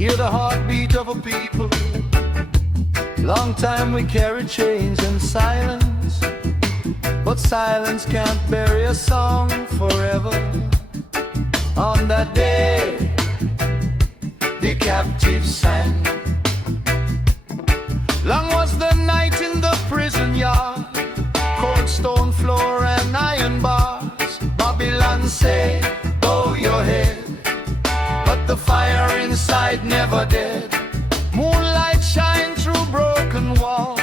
Hear the heartbeat of a people. Long time we carried chains and silence, but silence can't bury a song forever. On that day, the captives sang. Long was the night in the prison yard, cold stone floor and iron bars. Babylon say, bow your head, but the fire inside never dead. Moonlight shine through broken wall,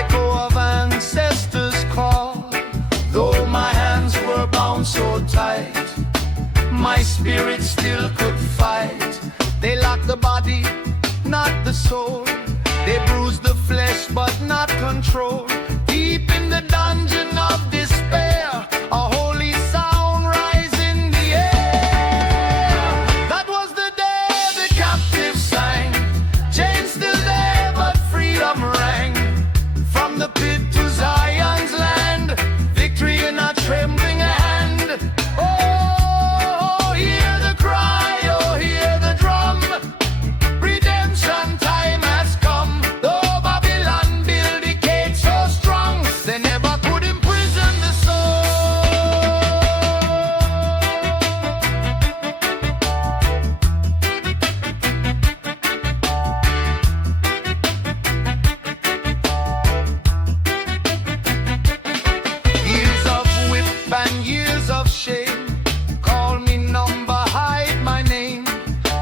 echo of ancestors' call. Though my hands were bound so tight, my spirit still could fight. They locked the body, not the soul. They bruised the flesh, but not control. Deep in the dungeon of despair, a holy sound rise in the air. That was the day the captives sang. Chains still there, but freedom rang. From the pit to Zion's land, victory in a trembling hand. Oh, hear the cry, oh, hear the drum. Redemption time has come. Though Babylon built the cage so strong, they never could imprison the soul. Years of whip and years of shame, call me number, hide my name.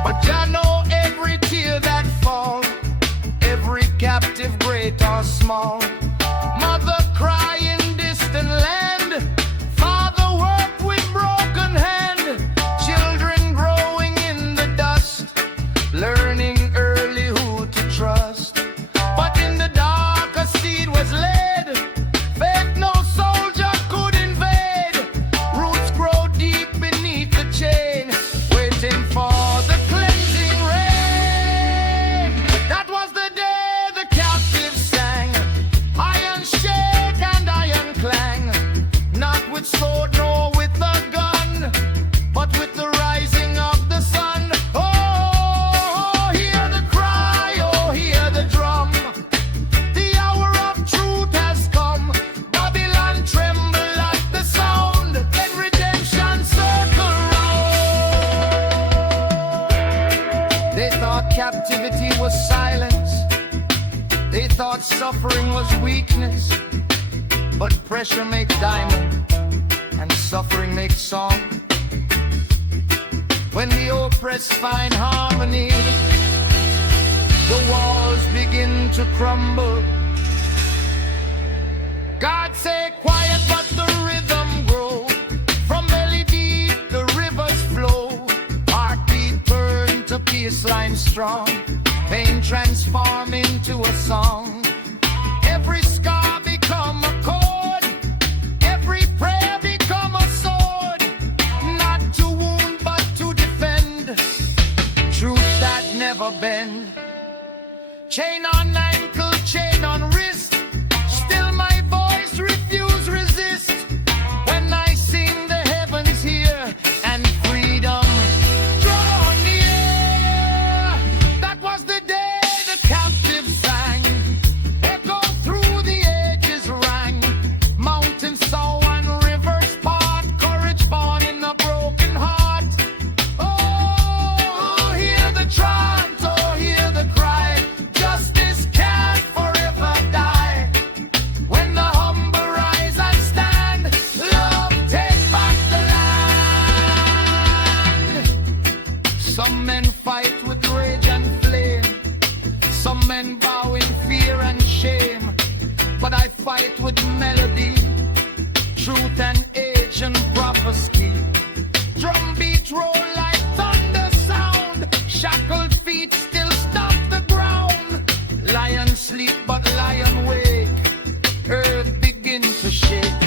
But Jah know every tear that fall, every captive great or small. Mother cry in distant land, father work with broken hand. Children growing in the dust, learning early who to trust. But in the dark a seed was laid, faith no soldier could invade. Roots grow deep beneath the chain, waiting for the cleansing rain. That was the day the captives sang. Iron shake and iron clang, not with sword nor with a gun, but with the rising of the sun. Oh, hear the cry, oh, hear the drum. The hour of truth has come. Babylon tremble at the sound. Let redemption circle round. They thought captivity was silence. They thought suffering was weakness. But pressure makes diamond, and suffering makes song. When the oppressed find harmony, the walls begin to crumble. God say quiet, but the rhythm grow. From belly deep the rivers flow. Heartbeat burn to peace line strong. Pain transform into a song. Every scar become a chord. Every prayer become a sword. Not to wound but to defend. Truth that never bend. Chain on ankle, chain on wrist. Still my voice refuse resist. When I sing the heavens hear and freedom draw near. That was the day the captives sang. Echo through the ages rang. Mountains sow and rivers part. Courage born in a broken heart. Oh, hear the chant, oh, hear the cry. Justice can't forever die. When the humble rise and stand, love take back the land. Some men fight with rage and flame. Some men bow in fear and shame. But I fight with melody, truth and age and prophecy. Drum beat roll like thunder sound. Shackled feet still stop the ground. Lion sleep but lion wake. Earth begin to shake.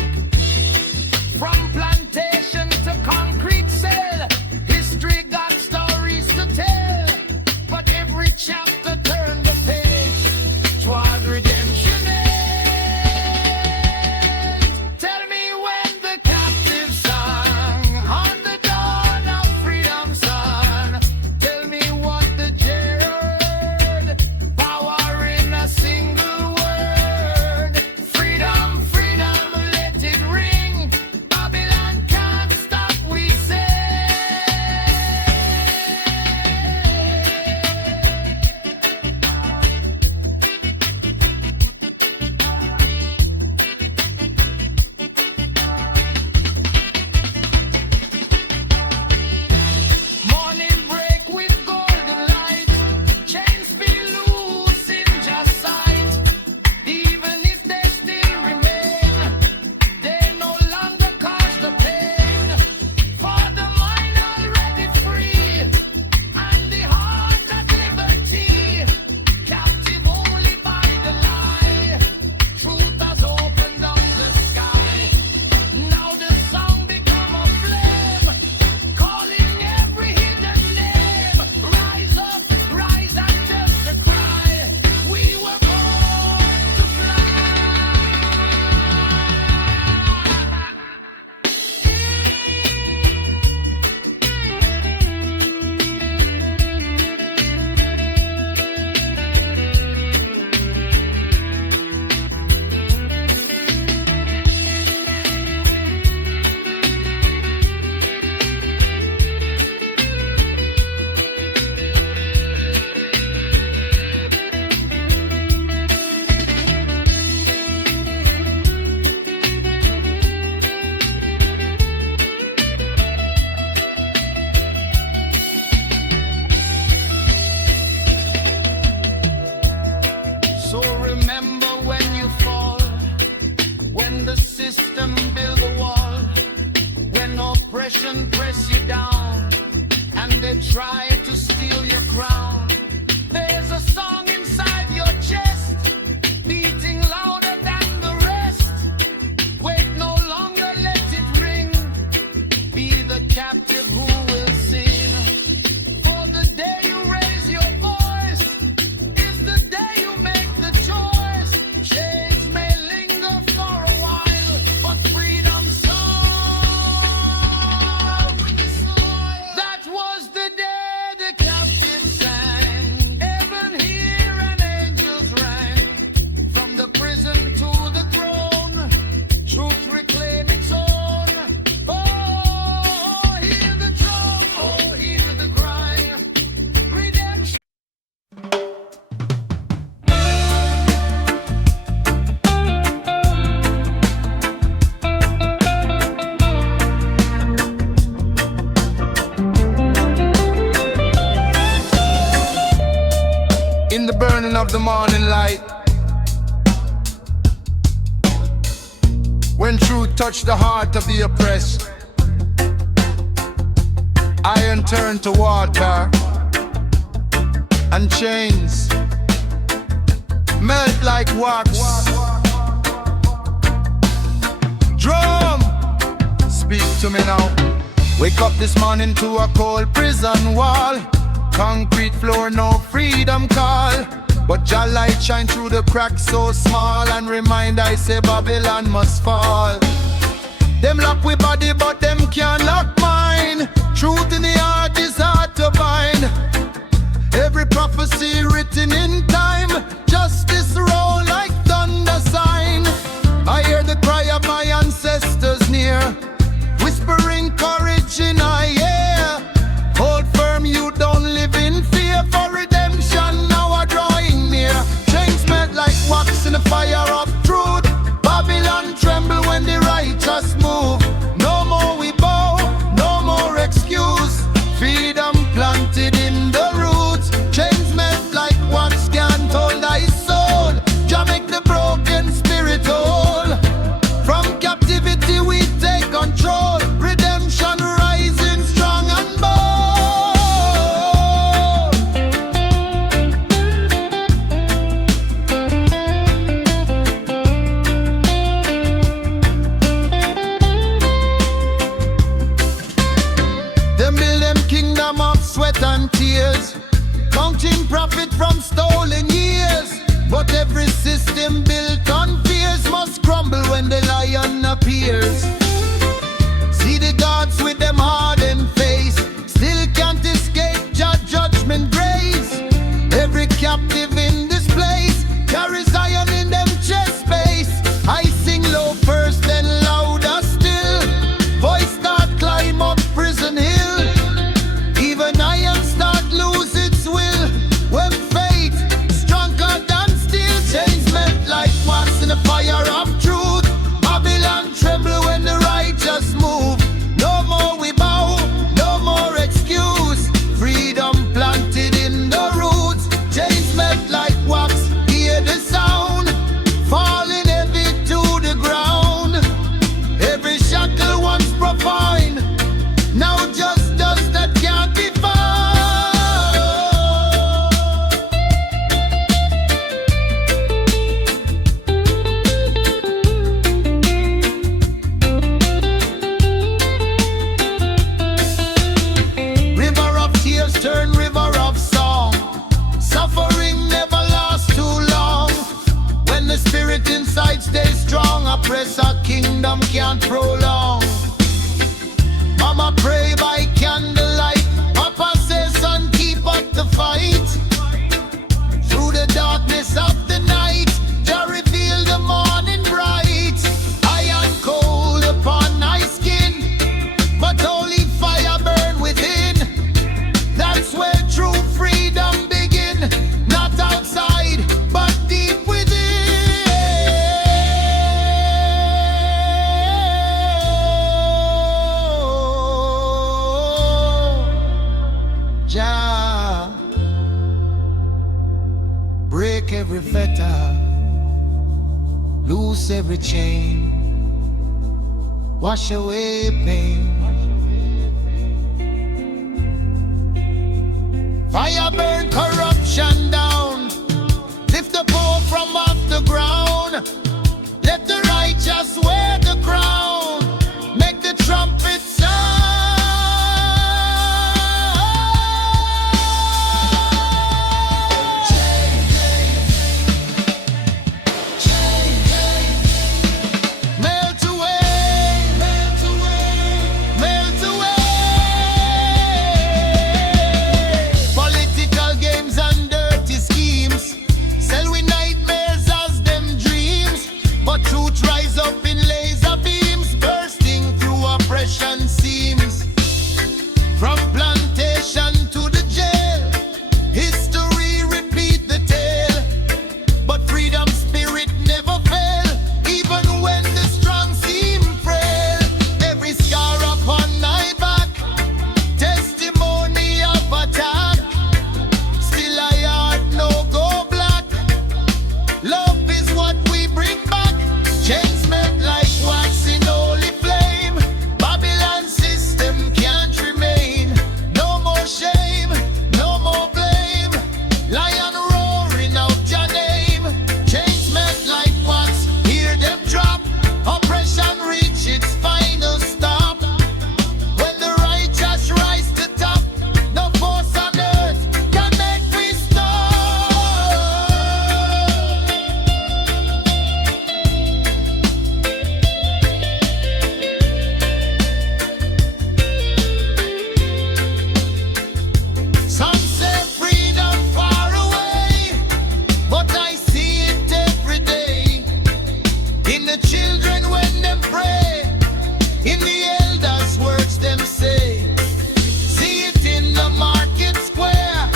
From plantation to concrete cell, history got stories to tell. But every chapter turned the page toward redemption end. Tell me when the captive sang on the dawn of freedom's sun. Tell me what the jail oppression build a wall. When oppression press you down and they try to steal your crown, there's a song inside your chest beating louder than the rest. Wait no longer, let it ring. Be the captive who will sing. For the day you raise your voice is the day you make the choice. Chains may linger for a while, but freedom's song. That was the day the captive sang. Heaven hear and angels rang. From the prison to the throne, truth reclaim its own. Oh, hear the drum, oh, hear the cry. Redemption. In the burning of the morning light, when truth touched the heart of the oppressed, iron turned to water and chains melt like wax. Drum, speak to me now. Wake up this morning to a cold prison wall. Concrete floor, no freedom call. But Jah light shine through the cracks so small and remind I say Babylon must fall. Them lock we body but them can't lock mine. Truth in the heart is hard to find. Every prophecy written in time, justice roll like thunder sign. I hear the cry of my ancestors near, whispering courage in our ear. Hold firm, you don't live in fear, for redemption now are drawing near. Chains melt like wax in the fire of truth. Babylon tremble when the righteous move. No more we bow, no more excuse. Freedom planted in the roots. Chains melt like wax can't hold thy soul. Jah make the broken spirit whole. From captivity we take control. Redemption rising strong and bold. Them build them kingdom of sweat and tears, counting profit from stolen years. But every system built on fears must crumble when the lion appears. See the gods with them hardened face, still can't escape judgment grace. Every captive in this place carries iron in them chest space. I sing low first, then louder still. Voice start climb up prison hill. Even iron start lose its will. When faith stronger than steel, chains melt like wax in the fire of truth. Babylon tremble when the righteous move. No more we bow, no more excuse. Freedom planted in the roots. Chains melt like wax, hear the sound. Falling heavy to the ground. Every shackle once profane, now justice that can't be found. River of tears turn river of song. Suffering never lasts too long. When the spirit inside stays strong, oppress our kingdom can't prolong. Mama pray by candlelight. Papa says, son, keep up the fight. Through the darkness of the night, Jah reveal the morning bright. Iron cold upon my skin, but holy fire burn within. That's where true freedom begin. Not outside, but deep within. Jah, break every fetter, loose every chain. wash away pain. Fire burn corruption down, lift the poor from off the ground. Let the righteous wear the crown, make the trumpet sound. Melt away, melt away, melt away. Political games and dirty schemes sell we nightmares as them dreams, but truth rise up in laser beams, bursting through oppression seams. From plantation to the jail, history repeat the tale, but freedom spirit never fail, even when the strong seem frail. Every scar upon my back, testimony of attack. Still I heart no go black. Love is what we bring back. Chains melt like wax in holy flame. Babylon system can't remain. No more shame, no more blame. Lion roaring out your name. Chains melt like wax, hear them drop. Oppression reach its final stop. When the righteous rise to top, no force on earth can make me stop. Some say freedom far away, but I see it every day. In the children when them pray, in the elders' words them say. See it in the market square,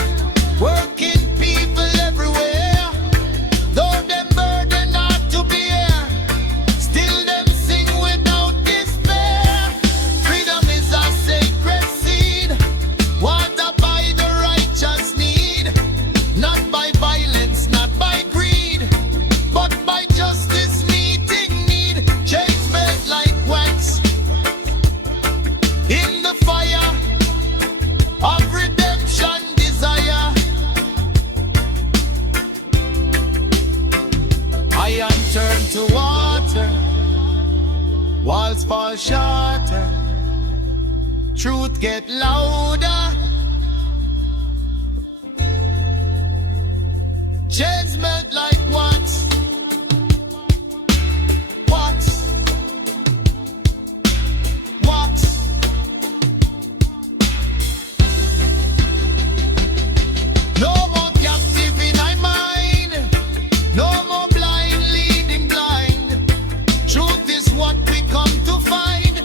working people everywhere. Though them burden not to bear, still them sing without despair. Freedom is a sacred seed, water by the righteous need. Not by violence, not by greed, but by justice meeting need. Chains melt like wax in the fire of redemption desire. Iron turn to water, walls fall shorter, truth get louder. Chains melt like wax, wax, wax. No more captive in my mind, no more blind leading blind. Truth is what we come to find.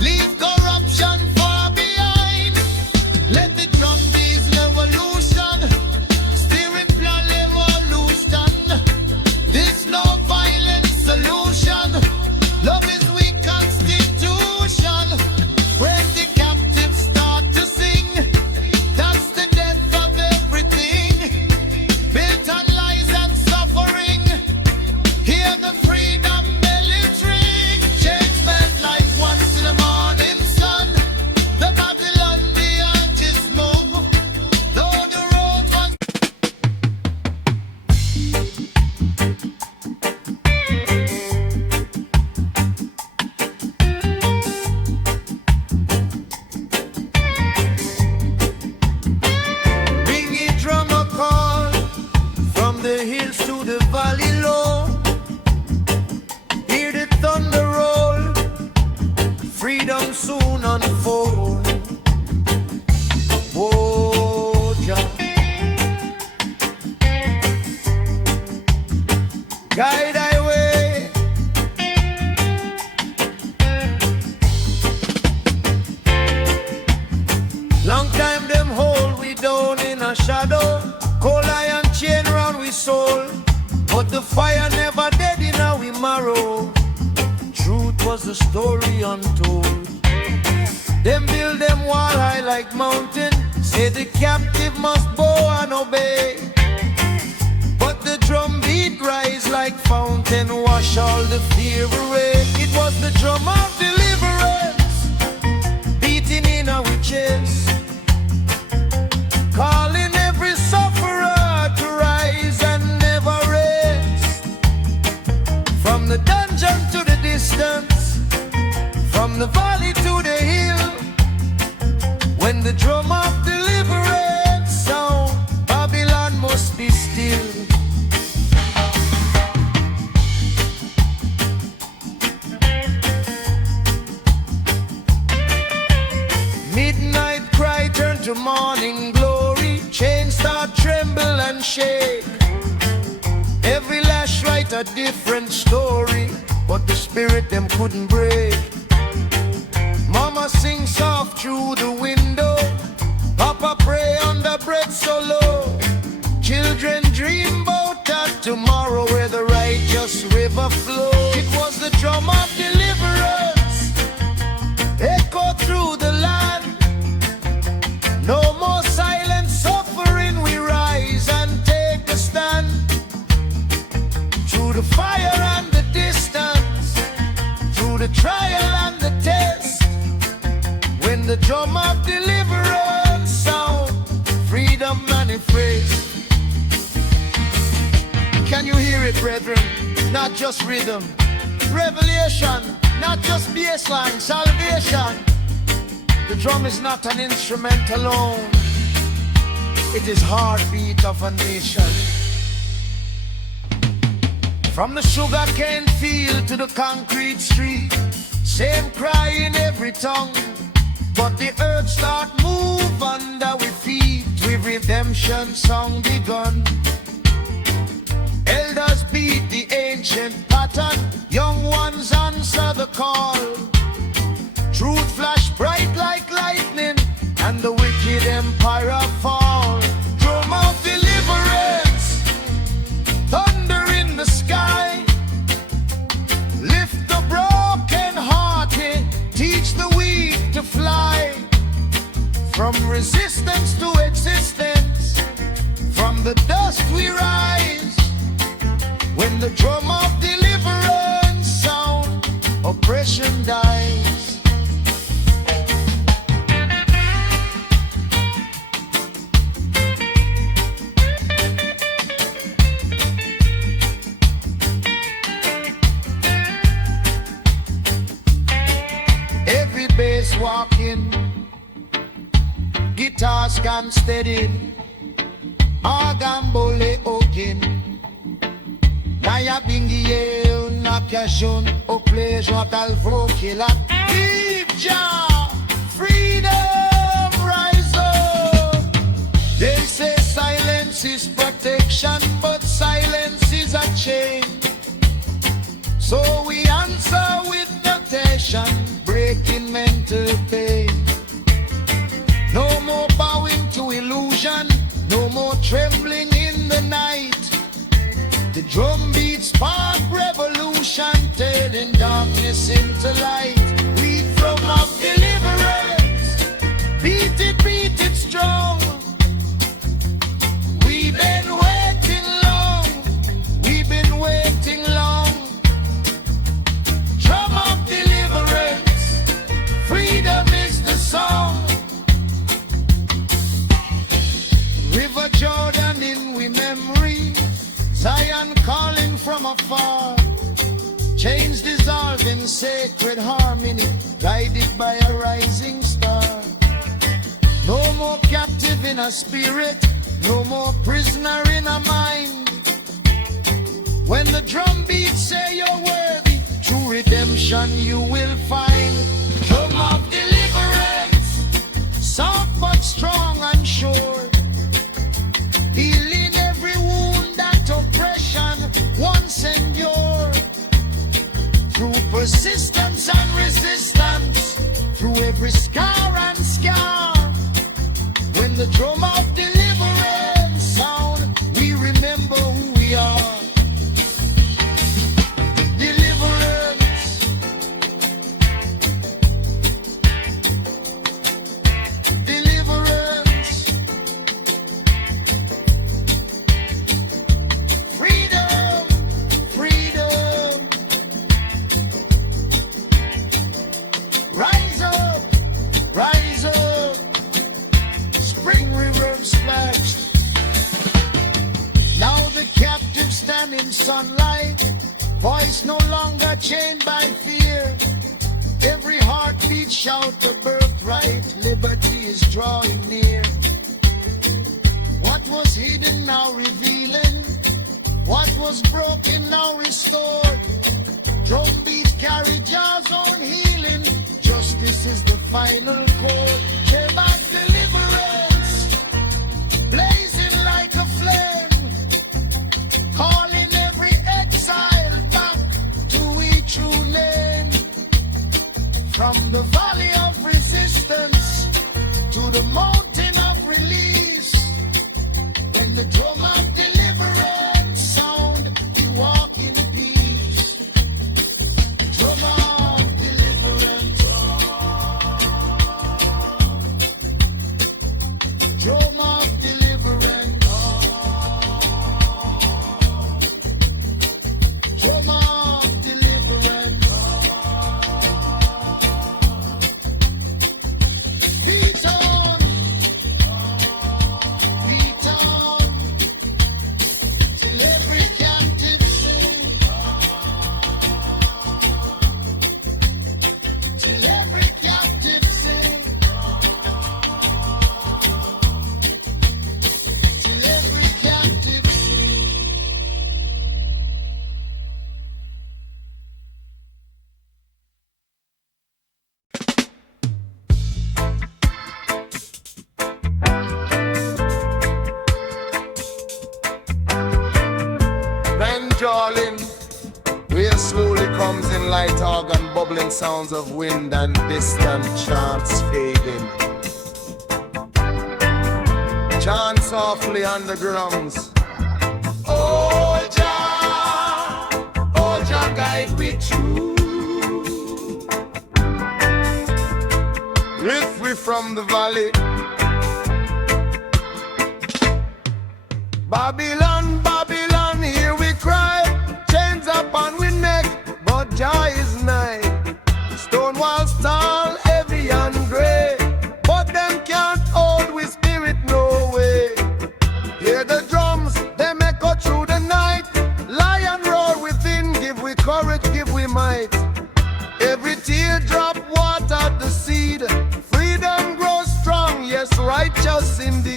Leave corruption far behind. Let the drum beats revolution, steering plan evolution. There's no violent solution. Love is we constitution. When the captives start to sing, that's the death of everything. Built on lies and suffering. Hear the freedom military. Chains melt like wax in the morning sun. The Babylon beyond is move. Though the road was Bingy drummer call from the hills to the valley low. Hear the thunder roll, freedom soon unfold. Whoa, Jah. Guide thy way. Long time them hold we down in a shadow. Cold iron chain round we soul, but the fire never dead in our marrow. Truth was the story untold. Them build them wall high like mountain, say the captive must bow and obey. But the drum beat rise like fountain, wash all the fear away. It was the drum of deliverance. tremble and shake. Every lash write a different story, but the spirit them couldn't break. Mama sing soft through the window, Papa pray under breath so low. Children dream about that tomorrow where the righteous river flows. It was the drum of deliverance, echo through the land. No more silent suffering, we rise and take a stand. Through the fire and the distance, through the trial and the test, when the drum of deliverance sound, freedom manifests. Can you hear it, brethren? Not just rhythm, revelation, not just bassline, salvation. The drum is not an instrument alone, it is heartbeat of a nation. From the sugarcane field to the concrete street, same cry in every tongue, but the earth start move under we feet. With redemption song begun, elders beat the ancient pattern, young ones answer the call. Truth flash bright like lightning, and the wicked empire fall. Drum of deliverance, thunder in the sky, lift the broken hearted, teach the weak to fly. From resistance to existence, from the dust we rise. When the drum of deliverance sound, oppression dies. Every bass walking, guitar scan steady, organ bole oaking. Nyabinghi occasion occasion talvoquila. Vive Jah, freedom rise up. They say silence is protection, but silence is a chain. So we answer with notation, breaking mental pain. No more bowing to illusion, no more trembling in the night. The drum beats spark revolution, turning darkness into light. Read from of deliverance, beat it strong. We've been waiting long, we've been waiting long. Drum of deliverance, freedom is the song. River Jordan in we memory, Zion calling from afar, chains dissolving sacred harmony, guided by a rising star. No more captive in a spirit, no more prisoner in a mind. When the drum beats say you're worthy, true redemption you will find. Drum of deliverance, soft but strong and sure, healing every wound that oppression once endured. Through persistence and resistance, through every scar and scar. When the drum of deliverance sound, we remember who we are. Deliverance, deliverance, freedom, freedom. Rise up, rise up. Spring river splashed. Now the captive stand in sunlight, voice no longer chained by fear. Every heartbeat shout the birthright, liberty is drawing near. What was hidden now revealing, what was broken now restored. Drum beat carry Jah's own healing, justice is the final chord. Shabbat deliverance, blazing like a comes in light organ, bubbling sounds of wind and distant chants fading. Chant softly on the drums. Oh Jah, guide me true. Lift we from the valley. Babylon, Babylon, here we cry. Chains upon we neck, but Jah is nigh. Stone walls tall, heavy and grey, but them can't hold we spirit no way. Hear the drums, them echo through the night. Lion roar within, give we courage, give we might. Every teardrop watered the seed. Freedom grows strong, yes, righteous indeed.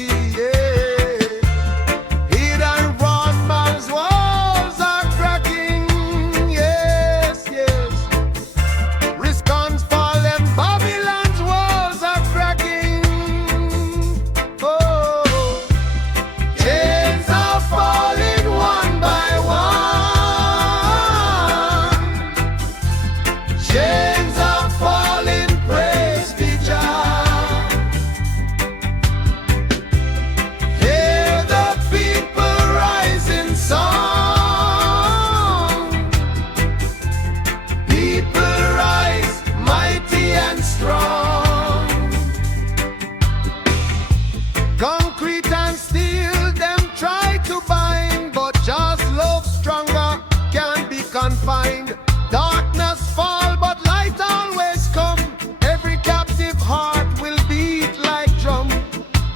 Darkness fall, but light always come. Every captive heart will beat like drum.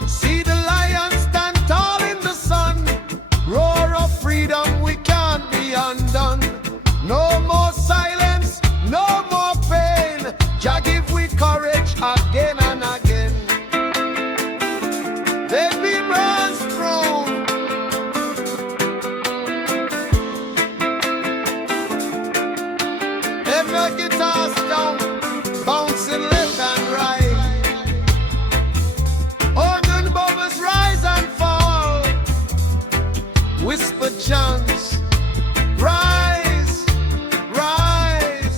See the lion stand tall in the sun. Roar of freedom, we can't be undone. No more silence, no more pain. Jah give we courage again and again. They've been rust thrown. Every guitar down, bouncing left and right. Organ bubbles rise and fall. Whisper chants, rise, rise,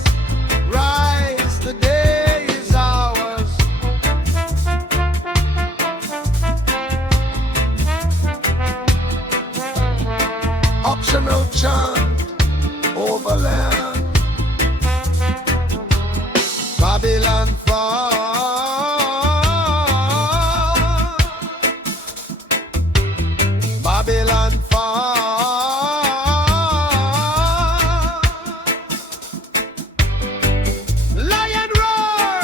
rise. The day is ours. Optional chant, overland. Babylon fall, Babylon fall. Lion roar,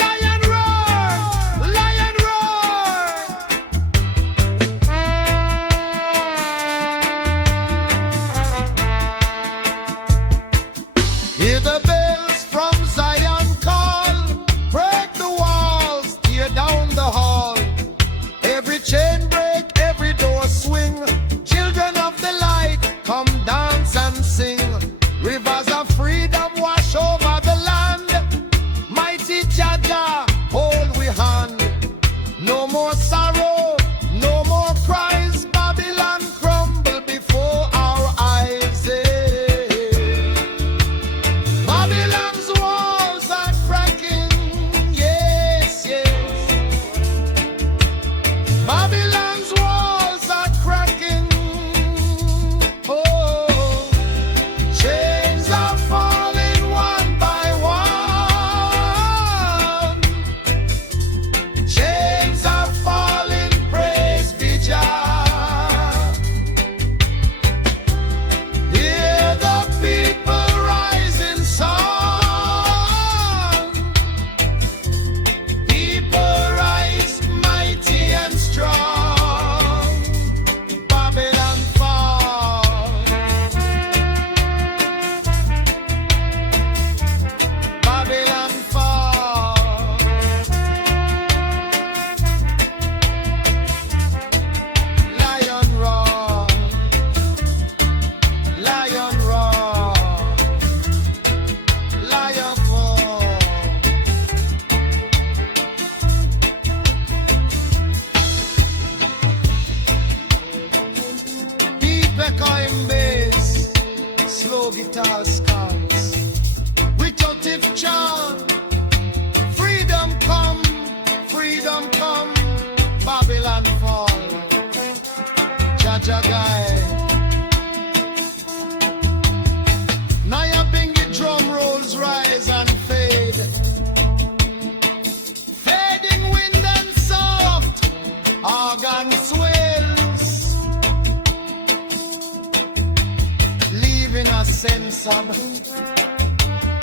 lion roar, lion roar. Hear the bells from Zion call, break the walls, tear down the hall. Every chain break, every door swing. Children of the light, come dance and sing. Rivers of freedom wash over the land. Mighty Jah Jah, hold we hand. No more sorrow, no more cries. Babylon crumble before our eyes. Babylon's walls are cracking, yes, yes. Babylon's walls are cracking. Oh, chains are falling one by one. Chains are falling, praise be Jah. Hear the people rising song. People rise mighty and strong. Babylon fall. Babylon fall. Lion roar. Lion roar. Lion fall. Deep echoing bass, slow guitar skanks. exultive chant. Freedom come, Babylon fall. Jaja guy. Nyabinghi drum rolls rise and fade. Fading wind and soft, organ swells, leaving a sense of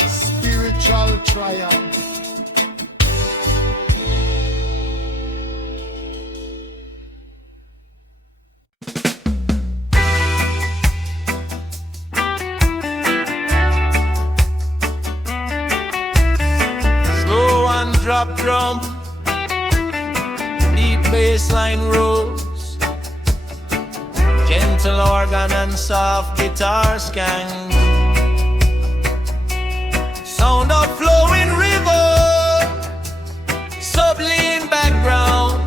spiritual triumph. Drop drum, deep bassline rolls, gentle organ and soft guitar skank, sound of flowing river, sublime background.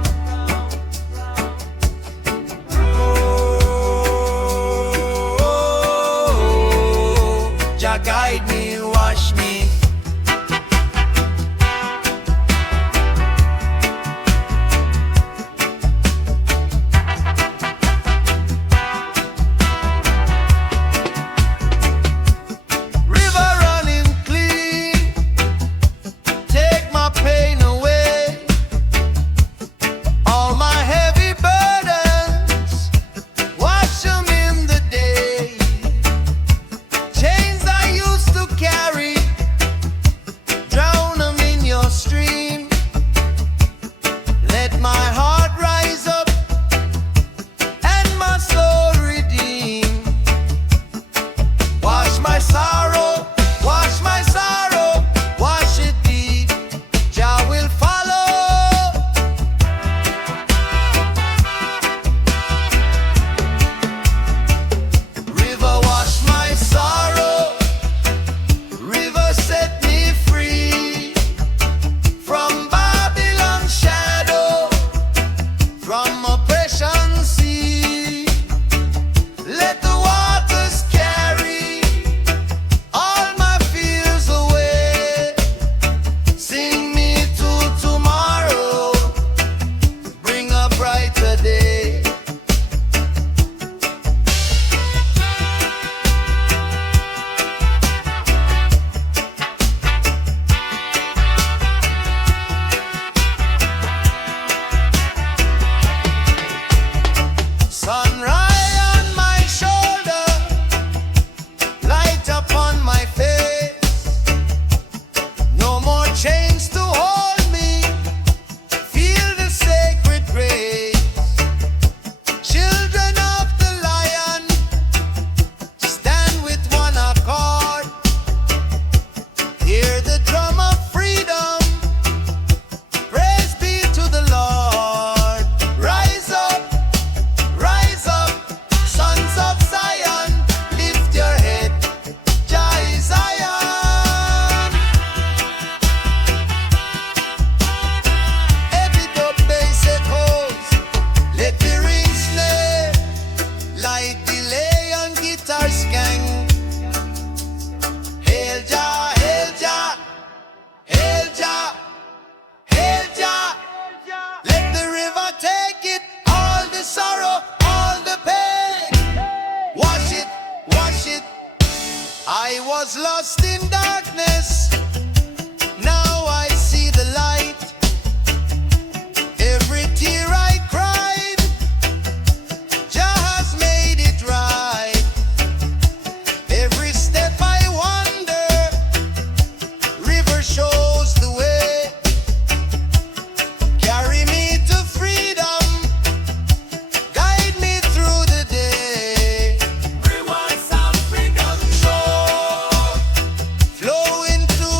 Oh, Jah guide me, wash me. I was lost in darkness, now I see the light. Every tear I cried, Jah has made it right. Every step I wander, river shows the way. Carry me to freedom, guide me through the day. Flowing through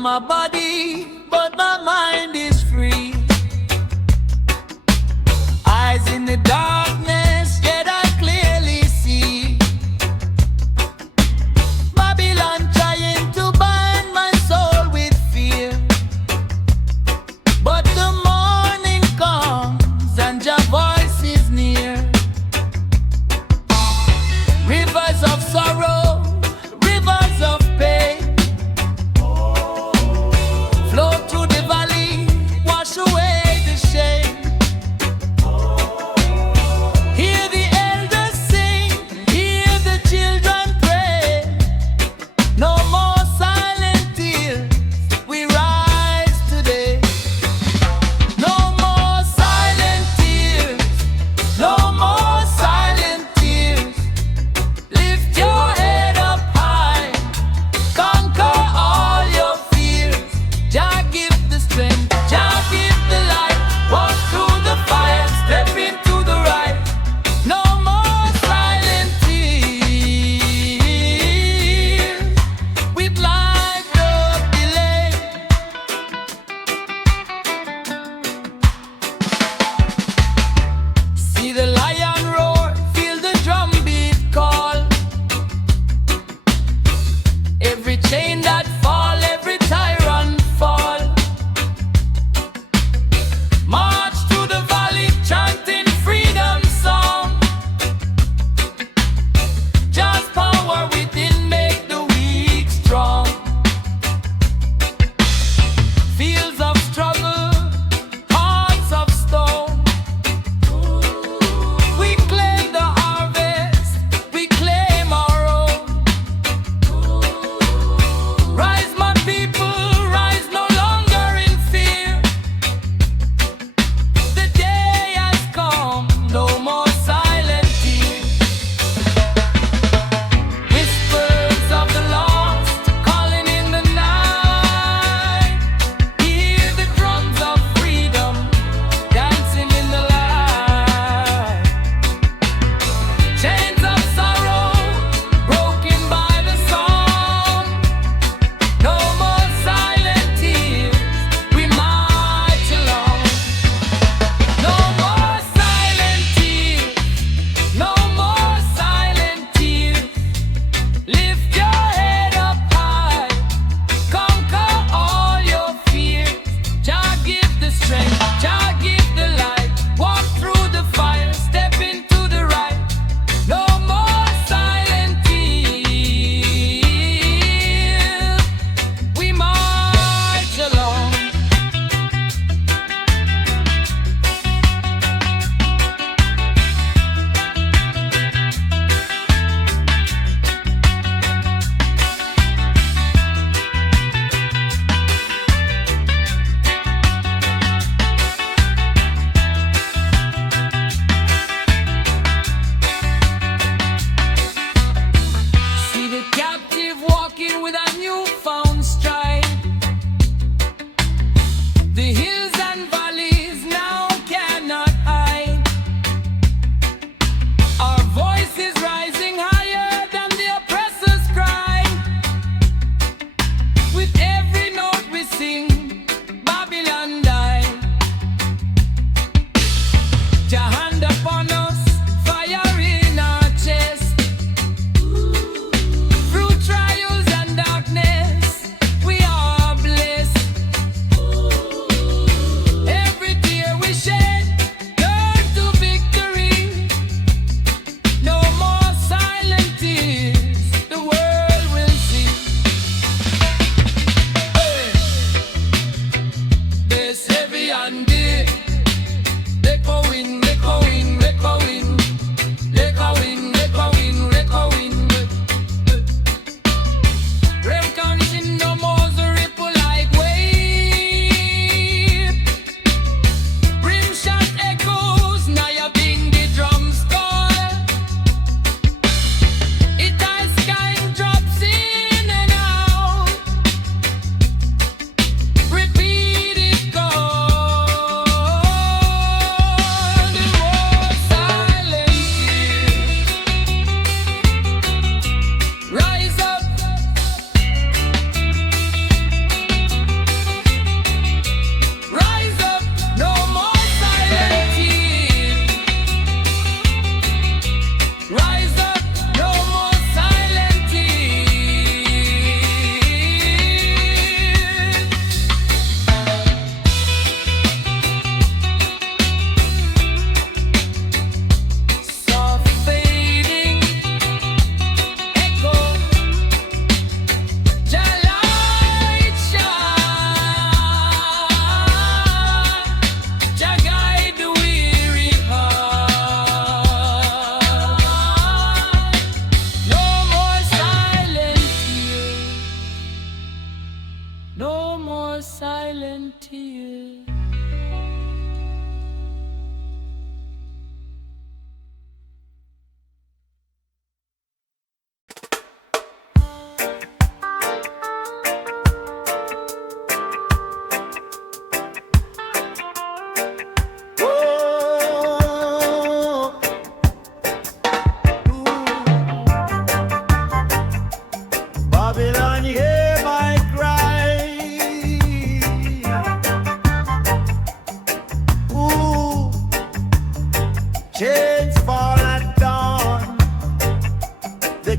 my body, but my mind is free. Eyes in the darkness, yet I clearly see Babylon trying to bind my soul with fear. But the morning comes and your voice is near. Rivers of sorrow, rivers of pain flow through the valley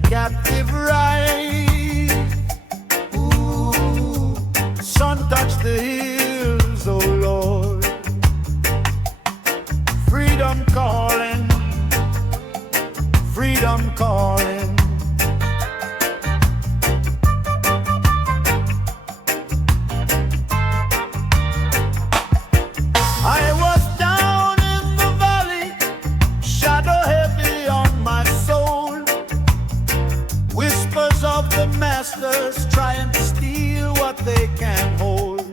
captive right. Ooh, sun touch the hills, oh Lord. Freedom calling, freedom calling. I was down in the valley, shadow heavy on my soul. Whispers of the masters trying to steal what they can't hold.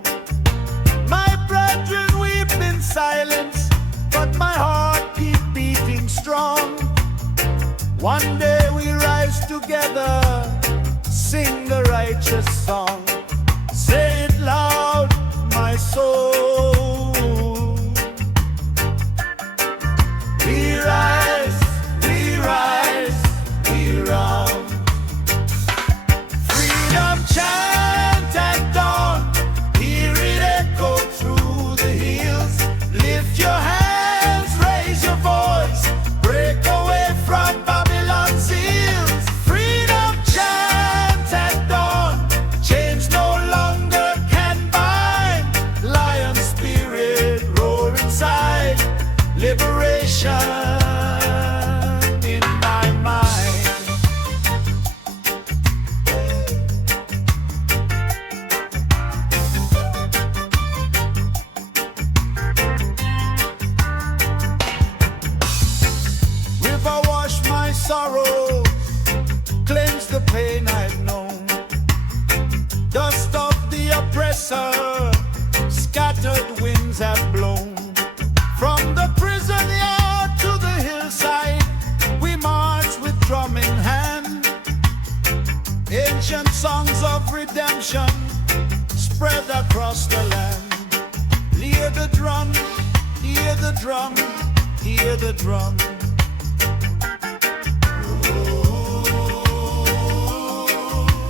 My brethren weep in silence, but my heart keep beating strong. One day we rise together, sing the righteous song. Say it loud, my soul. We rise, we rise, we round. Freedom chant at dawn, hear it echo through the hills. Lift your hands, raise your voice, break away from Babylon's hills. Freedom chant at dawn, chains no longer can bind. Lion spirit roar inside, liberation in my mind. River wash my sorrows, cleanse the pain I've known. Dust of the oppressor, scattered winds have blown. From the prison yard to the hillside, we march with drum in hand. Ancient songs of redemption spread across the land. Hear the drum, hear the drum, hear the drum.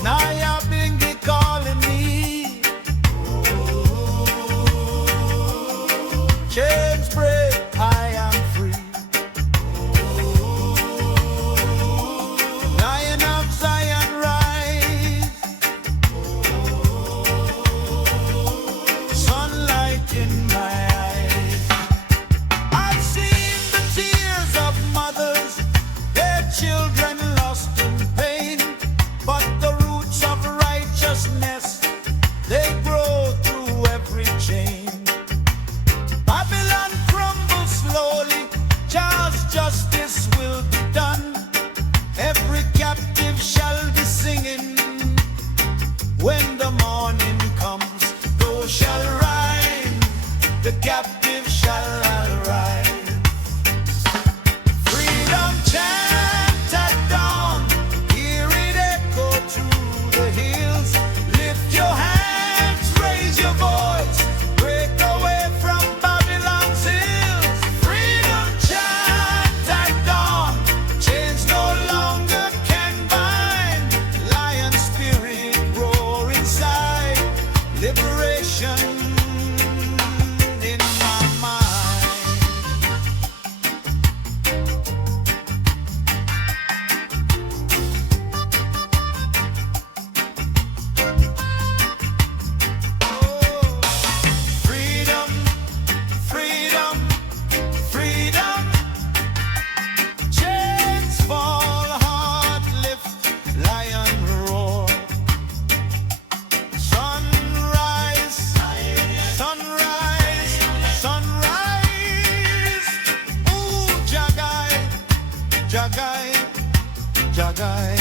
Nyabinghi calling me. Chains break, I am free. Lion of Zion rise. Sunlight in my eyes. I've seen the tears of mothers, their children lost in pain. But the roots of righteousness, they grow through every chain. Babylon crumbles slowly, just justice will be done. Every captive shall be singing when the morning comes. Those shall rhyme, the captive shall arise. Freedom chant at dawn, hear it echo through the hills. Lift your hands, raise your voice, break away from Babylon's hills. Freedom chant at dawn, chains no longer can bind. Lion spirit roar inside, liberation in my mind. Oh, freedom, freedom, freedom. Chains fall, heart lift, lion roar. Sunrise, sunrise, sunrise. Ooh, Jagai, Jagai, Jagai.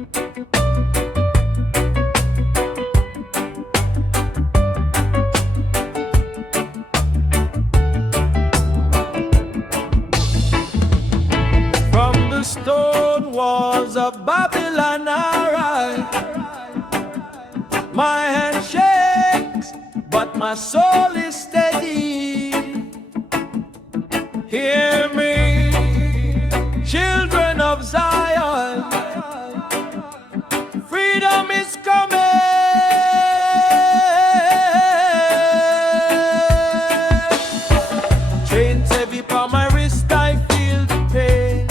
From the stone walls of Babylon I rise. My hand shakes, but my soul is steady. Hear me, children of Zion. Freedom is coming. Chains heavy upon my wrist, I feel the pain.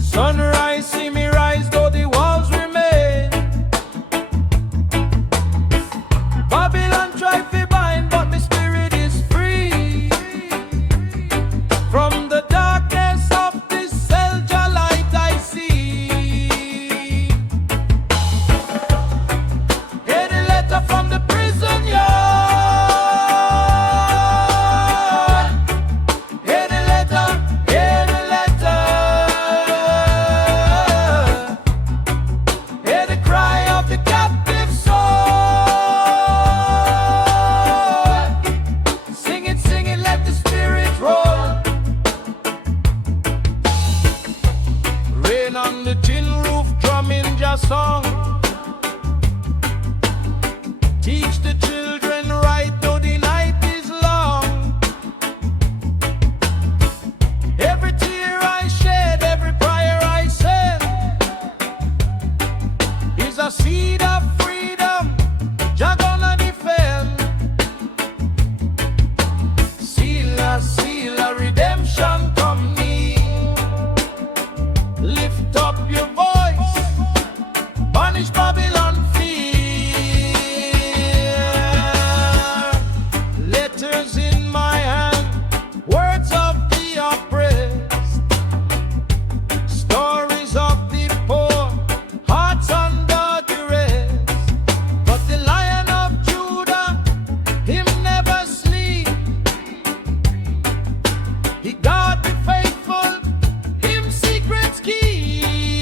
Sunrise, see me rise, though the walls remain. Babylon try to bind, but my spirit is free. From the darkness of this cell, your light I see. Hear the letter from the prison yard. Hear the letter, hear the letter. Hear the cry of the captive soul. Sing it, let the spirit roll. Rain on the tin roof, drumming just song. Teach the children right, though the night is long. Every tear I shed, every prayer I said is a seed of freedom, Jah gonna defend. Seal a redemption come near. Lift up your voice, banish Babylon fear. Letters in my hand, words of the oppressed, stories of the poor, hearts under duress. But the Lion of Judah, him never sleep. He God be faithful, him secrets keep.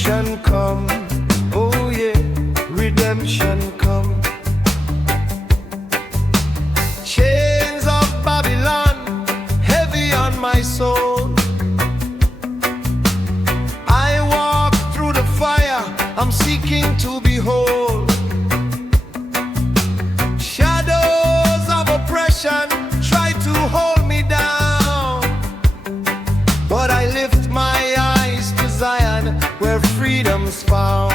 redemption come. Oh yeah, redemption come. Chains of Babylon heavy on my soul. I walk through the fire, I'm seeking to behold. Shadows of oppression try to hold me down, but I lift my eyes to Zion where freedom's found.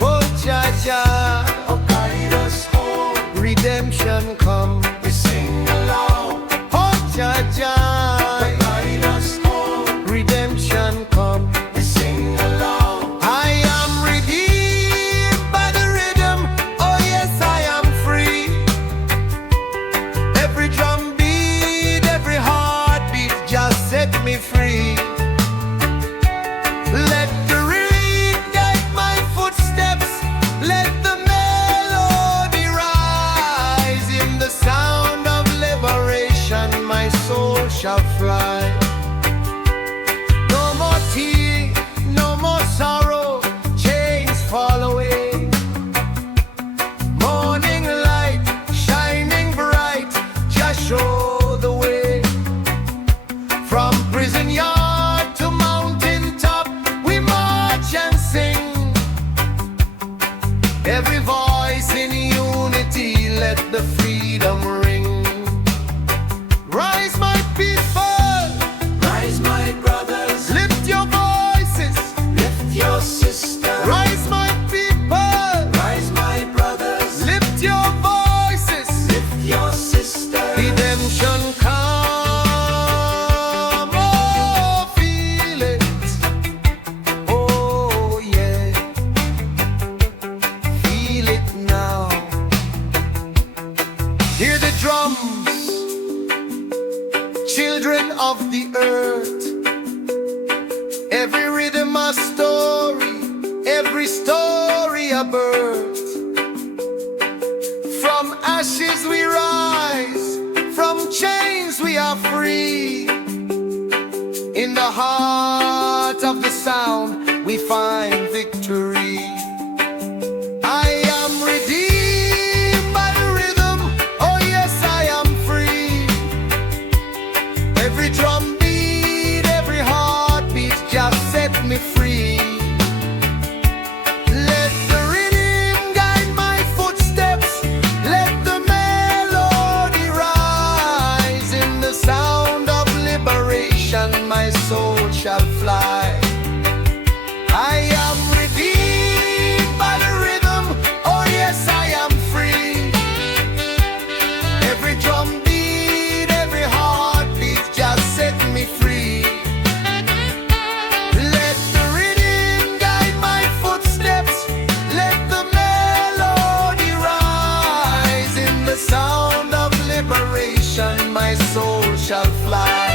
Oh Jah Jah, oh guide us home. Redemption come, we sing along. Oh Jah Jah, oh guide us home. Redemption come, we sing along. I am redeemed by the rhythm. Oh yes, I am free. Every drum beat, every heartbeat just set me free. Let the rhythm guide my footsteps. Let the melody rise. In the sound of liberation, my soul shall fly. No more tears, no more sorrow, chains fall away. Morning light, shining bright, just show the way. From prison yard to mountain top, we march and sing. Every voice in unity, let the freedom ring. Rise my people, rise my brothers, lift your voices, lift your sisters. Rise my people, rise my brothers, lift your voices, lift your sisters. Redemption come, oh feel it, oh yeah, feel it now. Hear the drums, children of the earth. Every rhythm a story, every story a birth. From ashes we rise, from chains we are free. In the heart of the sound we find victory. I am redeemed by the rhythm. Oh yes, I am free. Every drum beat, every heartbeat just set me free. Let the rhythm guide my footsteps. Let the melody rise. In the sound of liberation, my soul shall fly. I am redeemed by the rhythm. Oh yes, I am free. Every drum beat, every heartbeat just set me free. Let the rhythm guide my footsteps. Let the melody rise. In the sound of liberation, my soul shall fly.